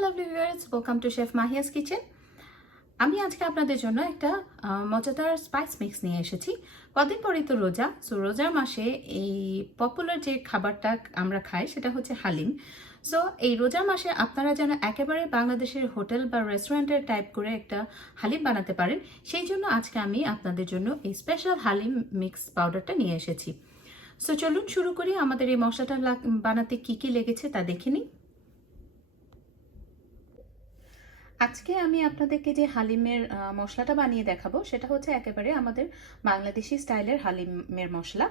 my lovely viewers, welcome to Chef Mahia's Kitchen. আমি আজকে আপনাদের জন্য একটা মজাদার স্পাইস মিক্স নিয়ে এসেছি। কদিন পরেই তো রোজা, সো রোজার মাসে এই পপুলার যে খাবারটা আমরা খাই সেটা হচ্ছে হালিম। সো এই রোজার মাসে আপনারা যেন একেবারে বাংলাদেশের হোটেল বা রেস্টুরেন্টের টাইপ করে একটা হালিম বানাতে পারেন, সেই জন্য আজকে আমি আপনাদের জন্য এই স্পেশাল হালিম মিক্স পাউডারটা নিয়ে এসেছি। সো চলুন শুরু করি। আমাদের এই মশলাটা বানাতে কি কি লেগেছে তা দেখে নিই। আজকে আমি আপনাদেরকে যে হালিমের মশলাটা বানিয়ে দেখাবো সেটা হচ্ছে একেবারে আমাদের বাংলাদেশি স্টাইলের হালিমের মশলা।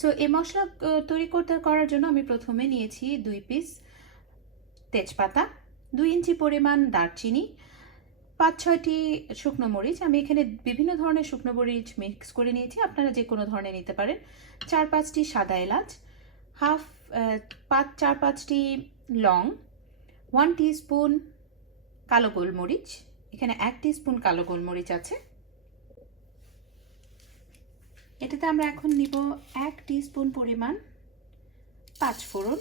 সো এই মশলা তৈরি করার জন্য আমি প্রথমে নিয়েছি 2 পিস তেজপাতা, 2 ইঞ্চি পরিমাণ দারচিনি, 5-6টি শুকনো মরিচ। আমি এখানে বিভিন্ন ধরনের শুকনো মরিচ মিক্স করে নিয়েছি, আপনারা যে কোনো ধরনের নিতে পারেন। 4-5টি সাদা এলাচ, 4-5টি লং, 1 টিস্পুন কালো গোলমরিচ, এখানে 1 টিস্পুন কালো গোলমরিচ আছে। এটাতে আমরা এখন নিব 1 টিস্পুন পরিমাণ পাঁচফোড়ন,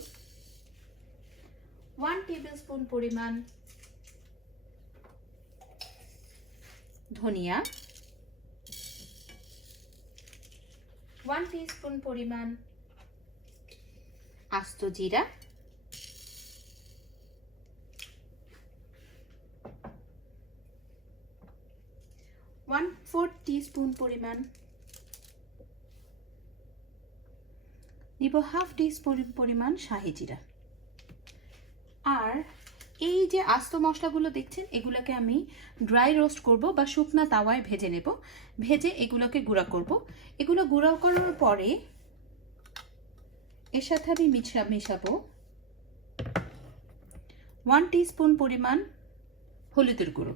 1 টেবিলস্পুন পরিমাণ ধনিয়া, 1 টিস্পুন পরিমাণ আস্ত জিরা, 1/4 টিস্পুন পরিমাণ নিব, 1/2 টিস্পুন পরিমাণ শাহি জিরা। আর এই যে আস্ত মশলাগুলো দেখছেন এগুলোকে আমি ড্রাই রোস্ট করব বা শুকনা তাওয়ায় ভেজে নেব। ভেজে এগুলোকে গুঁড়া করব। এগুলো গুঁড়া করার পরে এর সাথে আমি মেশাবো 1 টিস্পুন পরিমাণ হলুদের গুঁড়ো।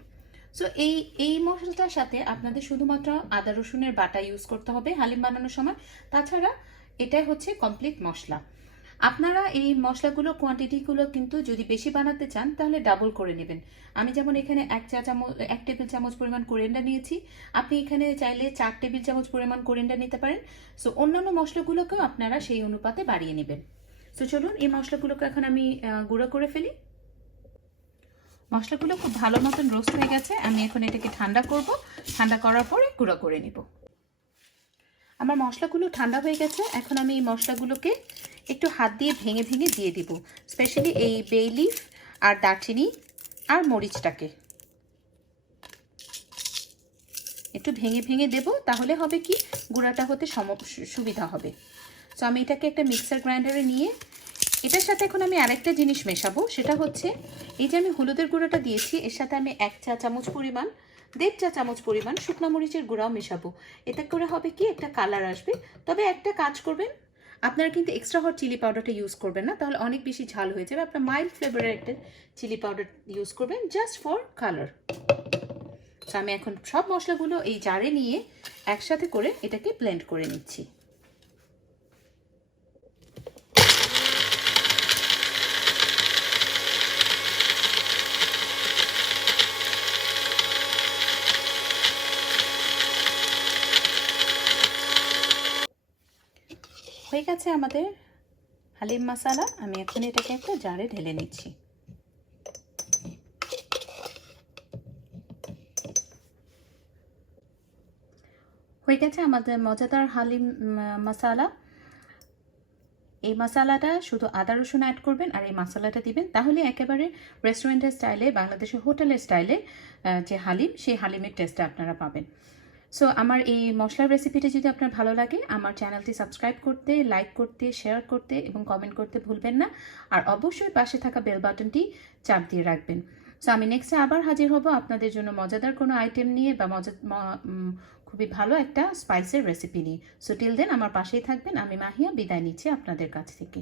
সো এই মশলাটার সাথে আপনাদের শুধুমাত্র আদা রসুনের বাটা ইউজ করতে হবে হালিম বানানোর সময়, তাছাড়া এটাই হচ্ছে কমপ্লিট মশলা। আপনারা এই মশলাগুলো কোয়ান্টিটিগুলো কিন্তু যদি বেশি বানাতে চান তাহলে ডাবল করে নেবেন। আমি যেমন এখানে 1 টেবিল চামচ পরিমাণ কোরিয়ান্ডার নিয়েছি, আপনি এখানে চাইলে 4 টেবিল চামচ পরিমাণ কোরিয়ান্ডার নিতে পারেন। সো অন্যান্য মশলাগুলোকেও আপনারা সেই অনুপাতে বাড়িয়ে নেবেন। সো চলুন এই মশলাগুলোকে এখন আমি গুঁড়ো করে ফেলি। মশলাগুলো খুব ভালো মতন রোস্ট হয়ে গেছে, আমি এখন এটাকে ঠান্ডা করব। ঠান্ডা করার পরে গুঁড়ো করে নিব। আমার মশলাগুলো ঠান্ডা হয়ে গেছে, এখন আমি এই মশলাগুলোকে একটু হাত দিয়ে ভেঙে ভেঙে দিয়ে দিব, স্পেশালি এই বে লিফ আর দারচিনি আর মরিচটাকে একটু ভেঙে ভেঙে দেব, তাহলে হবে কি গুঁড়াটা হতে সুবিধা হবে। সো আমি এটাকে একটা মিক্সার গ্রাইন্ডারে নিয়ে এটার সাথে এখন আমি আরেকটা জিনিস মেশাবো, সেটা হচ্ছে এই যে আমি হলুদের গুঁড়োটা দিয়েছি এর সাথে আমি 1 চা চামচ পরিমাণ 1.5 চা চামচ পরিমাণ শুকনো মরিচের গুঁড়াও মেশাবো। এতে করে হবে কি একটা কালার আসবে। তবে একটা কাজ করবেন, আপনারা কিন্তু এক্সট্রা হট চিলি পাউডারটা ইউজ করবেন না, তাহলে অনেক বেশি ঝাল হয়ে যাবে। আপনার মাইল্ড ফ্লেভারের একটা চিলি পাউডার ইউজ করবেন জাস্ট ফর কালার। তো আমি এখন সব মশলাগুলো এই জারে নিয়ে একসাথে করে এটাকে ব্লেন্ড করে নিচ্ছি। হয়ে গেছে আমাদের হালিম মশলা, আমি এখন এটাকে একটা জারে ঢেলে নিচ্ছি। হয়ে গেছে আমাদের মজাদার হালিম মশলা। এই মশলাটা শুধু আদা রসুন অ্যাড করবেন আর এই মশলাটা দিবেন, তাহলে একেবারে রেস্টুরেন্টের স্টাইলে, বাংলাদেশের হোটেলের স্টাইলে যে হালিম, সেই হালিমের টেস্টটা আপনারা পাবেন। সো আমার এই মশলার রেসিপিটা যদি আপনার ভালো লাগে, আমার চ্যানেলটি সাবস্ক্রাইব করতে, লাইক করতে, শেয়ার করতে এবং কমেন্ট করতে ভুলবেন না। আর অবশ্যই পাশে থাকা বেল বাটনটি চাপ দিয়ে রাখবেন। সো আমি নেক্সটে আবার হাজির হব আপনাদের জন্য মজাদার কোনো আইটেম নিয়ে বা খুবই ভালো একটা স্পাইসের রেসিপি নিয়ে। সো টিল দেন আমার পাশেই থাকবেন। আমি মাহিয়া বিদায় নিচ্ছি আপনাদের কাছ থেকে।